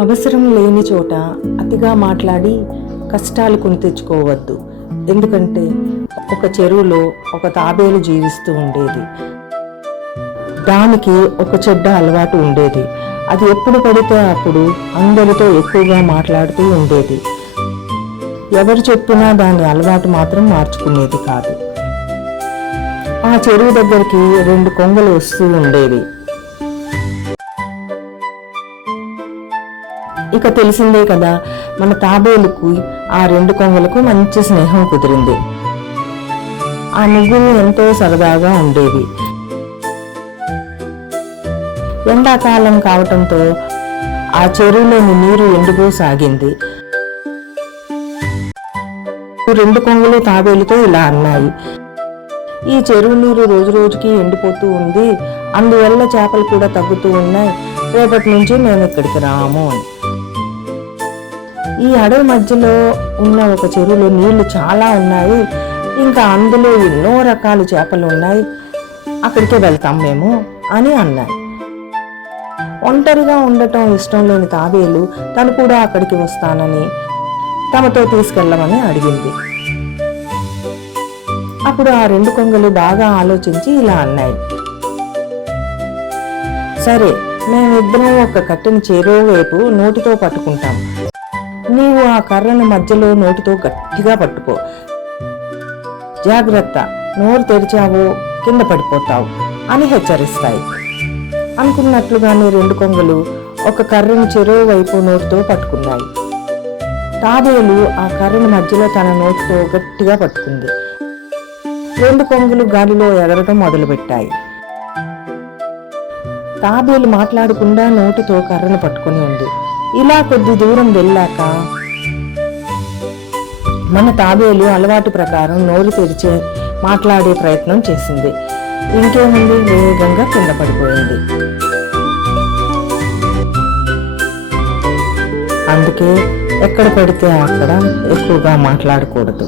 అవసరం లేని చోట అతిగా మాట్లాడి కష్టాలు కొని తెచ్చుకోవద్దు. ఎందుకంటే ఒక చెరువులో ఒక తాబేలు జీవిస్తూ ఉండేది. దానికి ఒక చెడ్డ అలవాటు ఉండేది. అది ఎప్పుడు పడితే అప్పుడు అందరితో ఎక్కువగా మాట్లాడుతూ ఉండేది. ఎవరు చెప్పినా దాని అలవాటు మాత్రం మార్చుకునేది కాదు. ఆ చెరువు దగ్గరికి 2 కొంగలు వస్తూ ఉండేవి. ఇక తెలిసిందే కదా, మన తాబేలుకు ఆ 2 కొంగలకు మంచి స్నేహం కుదిరింది. ఆ ముగ్గురు ఎంతో సరదాగా ఉండేవి. ఎండాకాలం కావటంతో ఆ చెరువులోని నీరు ఎండిపోసాగింది. 2 కొంగలు తాబేలుతో ఇలా అన్నాయి: ఈ చెరువు నీరు రోజు రోజుకి ఎండిపోతూ ఉంది, అందువల్ల చేపలు కూడా తగ్గుతూ ఉన్నాయి. రేపటి నుంచి మేము ఇక్కడికి రాము అని. ఈ అడవి మధ్యలో ఉన్న ఒక చెరువులో నీళ్లు చాలా ఉన్నాయి, ఇంకా అందులో ఎన్నో రకాల చేపలు ఉన్నాయి, అక్కడికే వెళ్తాం మేము అని అన్నాయి. ఒంటరిగా ఉండటం ఇష్టం లేని తాబేలు తను కూడా అక్కడికి వస్తానని తమతో తీసుకెళ్ళమని అడిగింది. అప్పుడు ఆ 2 కొంగలు బాగా ఆలోచించి ఇలా అన్నాయి: సరే, మేమిద్దరం ఒక కట్టెని చెరువు వైపు నోటితో పట్టుకుంటాం. నీవు ఆ కర్రను మధ్యలో నోటితో గట్టిగా పట్టుకో. జాగ్రత్త, నోరు తెరిచావో కింద పడిపోతావు అని హెచ్చరిస్తాయి. అనుకున్నట్లుగానే 2 కొంగలు ఒక కర్రను చెరువు వైపు నోటితో పట్టుకున్నాయి. తాబేలు ఆ కర్రను మధ్యలో తన నోటితో గట్టిగా పట్టుకుంది. 2 కొంగలు గాలిలో ఎగరటం మొదలుపెట్టాయి. తాబేలు మాట్లాడకుండా నోటితో కర్రను పట్టుకుని ఉంది. ఇలా కొద్ది దూరం వెళ్ళాక మన తాబేలు అలవాటు ప్రకారం నోరు తెరిచి మాట్లాడే ప్రయత్నం చేసింది. ఇంకేముంది, వేగంగా కింద పడిపోయింది. అందుకే ఎక్కడ పడితే అక్కడ ఎక్కువగా మాట్లాడకూడదు.